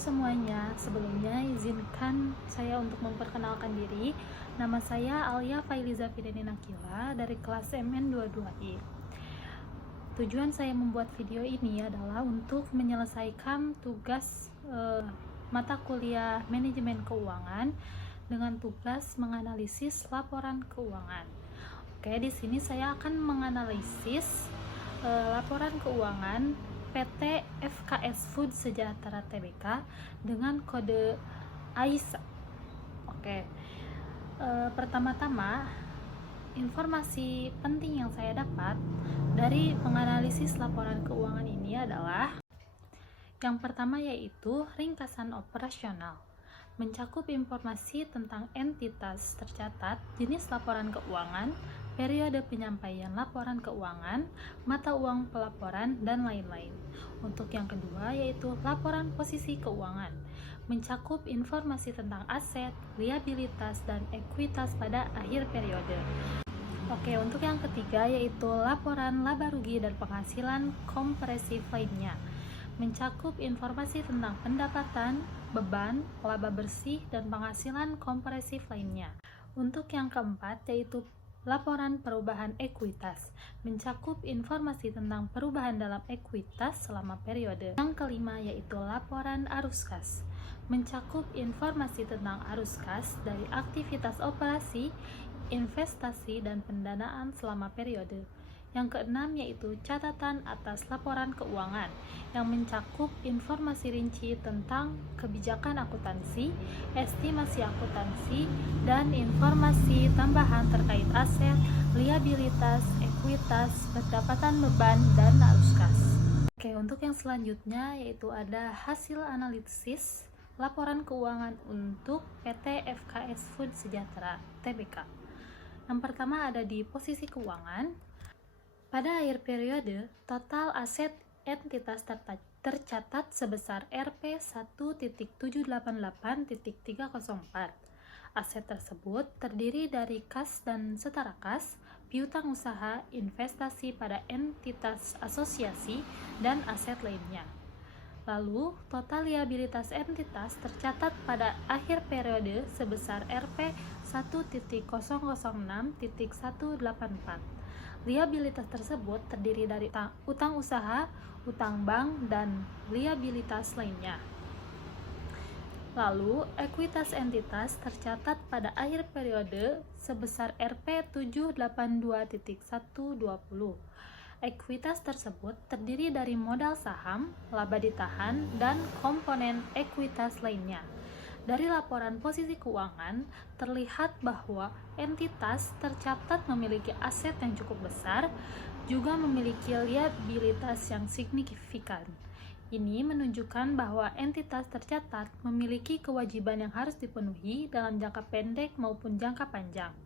semuanya, sebelumnya izinkan saya untuk memperkenalkan diri. Nama saya Alia Failiza Fideni Nakila dari kelas MN22I. Tujuan saya membuat video ini adalah untuk menyelesaikan tugas mata kuliah manajemen keuangan dengan tugas menganalisis laporan keuangan. Oke, di sini saya akan menganalisis laporan keuangan PT FKS Food Sejahtera Tbk dengan kode AISA. Oke, pertama-tama informasi penting yang saya dapat dari menganalisis laporan keuangan ini adalah yang pertama, yaitu ringkasan operasional, mencakup informasi tentang entitas tercatat, jenis laporan keuangan, periode penyampaian laporan keuangan, mata uang pelaporan, dan lain-lain. Untuk yang kedua, yaitu laporan posisi keuangan, mencakup informasi tentang aset, liabilitas, dan ekuitas pada akhir periode. Oke, untuk yang ketiga, yaitu laporan laba rugi dan penghasilan kompresif lainnya, mencakup informasi tentang pendapatan, beban, laba bersih, dan penghasilan kompresif lainnya. Untuk yang keempat, yaitu laporan perubahan ekuitas, mencakup informasi tentang perubahan dalam ekuitas selama periode. Yang kelima, yaitu laporan arus kas, mencakup informasi tentang arus kas dari aktivitas operasi, investasi, dan pendanaan selama periode. Yang keenam, yaitu catatan atas laporan keuangan yang mencakup informasi rinci tentang kebijakan akuntansi, estimasi akuntansi, dan informasi tambahan terkait aset, liabilitas, ekuitas, pendapatan beban, dan arus kas. Oke, untuk yang selanjutnya yaitu ada hasil analisis laporan keuangan untuk PT FKS Food Sejahtera Tbk. Yang pertama ada di posisi keuangan. Pada akhir periode, total aset entitas tercatat sebesar Rp 1.788.304. Aset tersebut terdiri dari kas dan setara kas, piutang usaha, investasi pada entitas asosiasi, dan aset lainnya. Lalu, total liabilitas entitas tercatat pada akhir periode sebesar Rp 1.006.184. Liabilitas tersebut terdiri dari utang usaha, utang bank, dan liabilitas lainnya. Lalu, ekuitas entitas tercatat pada akhir periode sebesar Rp 782.120. Ekuitas tersebut terdiri dari modal saham, laba ditahan, dan komponen ekuitas lainnya. Dari laporan posisi keuangan, terlihat bahwa entitas tercatat memiliki aset yang cukup besar, juga memiliki liabilitas yang signifikan. Ini menunjukkan bahwa entitas tercatat memiliki kewajiban yang harus dipenuhi dalam jangka pendek maupun jangka panjang.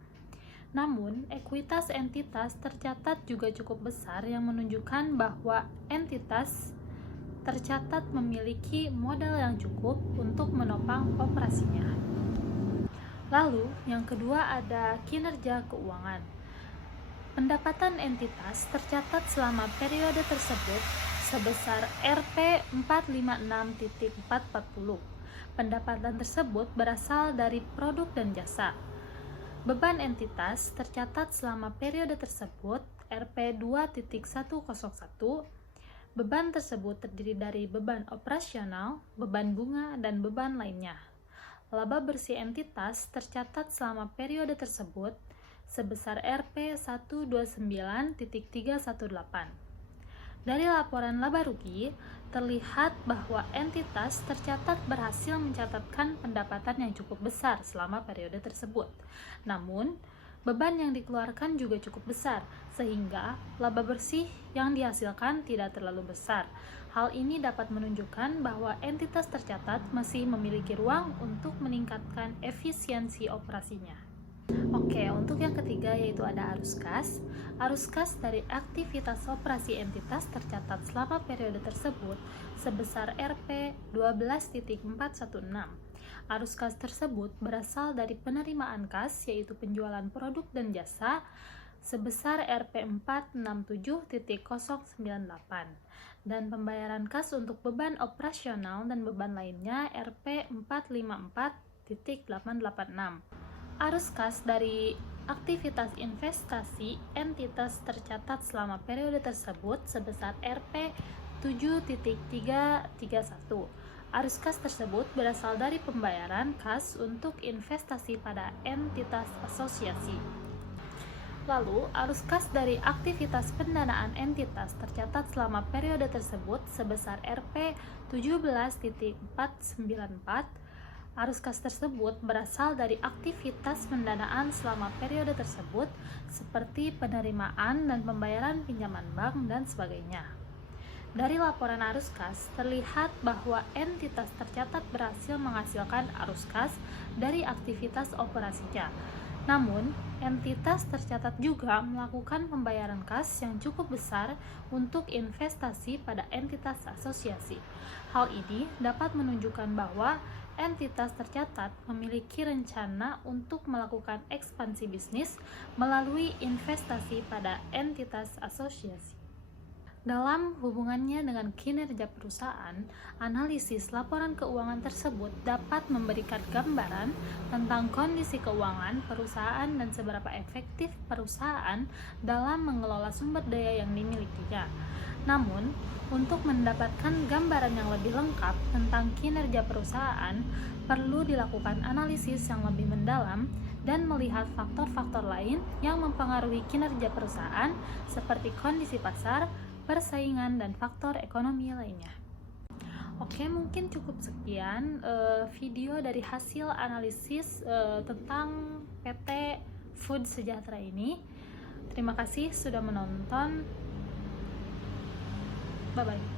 Namun, ekuitas entitas tercatat juga cukup besar yang menunjukkan bahwa entitas tercatat memiliki modal yang cukup untuk menopang operasinya. Lalu, yang kedua ada kinerja keuangan. Pendapatan entitas tercatat selama periode tersebut sebesar Rp 456.440. Pendapatan tersebut berasal dari produk dan jasa. Beban entitas tercatat selama periode tersebut Rp 2.101. Beban tersebut terdiri dari beban operasional, beban bunga, dan beban lainnya. Laba bersih entitas tercatat selama periode tersebut sebesar Rp 129.318. Dari laporan laba rugi, terlihat bahwa entitas tercatat berhasil mencatatkan pendapatan yang cukup besar selama periode tersebut. Namun, beban yang dikeluarkan juga cukup besar, sehingga laba bersih yang dihasilkan tidak terlalu besar. Hal ini dapat menunjukkan bahwa entitas tercatat masih memiliki ruang untuk meningkatkan efisiensi operasinya. Oke, untuk yang ketiga yaitu ada arus kas. Arus kas dari aktivitas operasi entitas tercatat selama periode tersebut sebesar Rp 12.416. Arus kas tersebut berasal dari penerimaan kas, yaitu penjualan produk dan jasa, sebesar Rp 467.098. dan pembayaran kas untuk beban operasional dan beban lainnya Rp 454.886. Arus kas dari aktivitas investasi entitas tercatat selama periode tersebut sebesar Rp 7.331. Arus kas tersebut berasal dari pembayaran kas untuk investasi pada entitas asosiasi. Lalu, arus kas dari aktivitas pendanaan entitas tercatat selama periode tersebut sebesar Rp 17.494. Arus kas tersebut berasal dari aktivitas pendanaan selama periode tersebut seperti penerimaan dan pembayaran pinjaman bank dan sebagainya. Dari laporan arus kas, terlihat bahwa entitas tercatat berhasil menghasilkan arus kas dari aktivitas operasinya. Namun, entitas tercatat juga melakukan pembayaran kas yang cukup besar untuk investasi pada entitas asosiasi. Hal ini dapat menunjukkan bahwa entitas tercatat memiliki rencana untuk melakukan ekspansi bisnis melalui investasi pada entitas asosiasi. Dalam hubungannya dengan kinerja perusahaan, analisis laporan keuangan tersebut dapat memberikan gambaran tentang kondisi keuangan perusahaan dan seberapa efektif perusahaan dalam mengelola sumber daya yang dimilikinya. Namun, untuk mendapatkan gambaran yang lebih lengkap tentang kinerja perusahaan, perlu dilakukan analisis yang lebih mendalam dan melihat faktor-faktor lain yang mempengaruhi kinerja perusahaan seperti kondisi pasar, persaingan, dan faktor ekonomi lainnya. Oke, mungkin cukup sekian video dari hasil analisis tentang PT Food Sejahtera ini. Terima kasih sudah menonton. Bye-bye.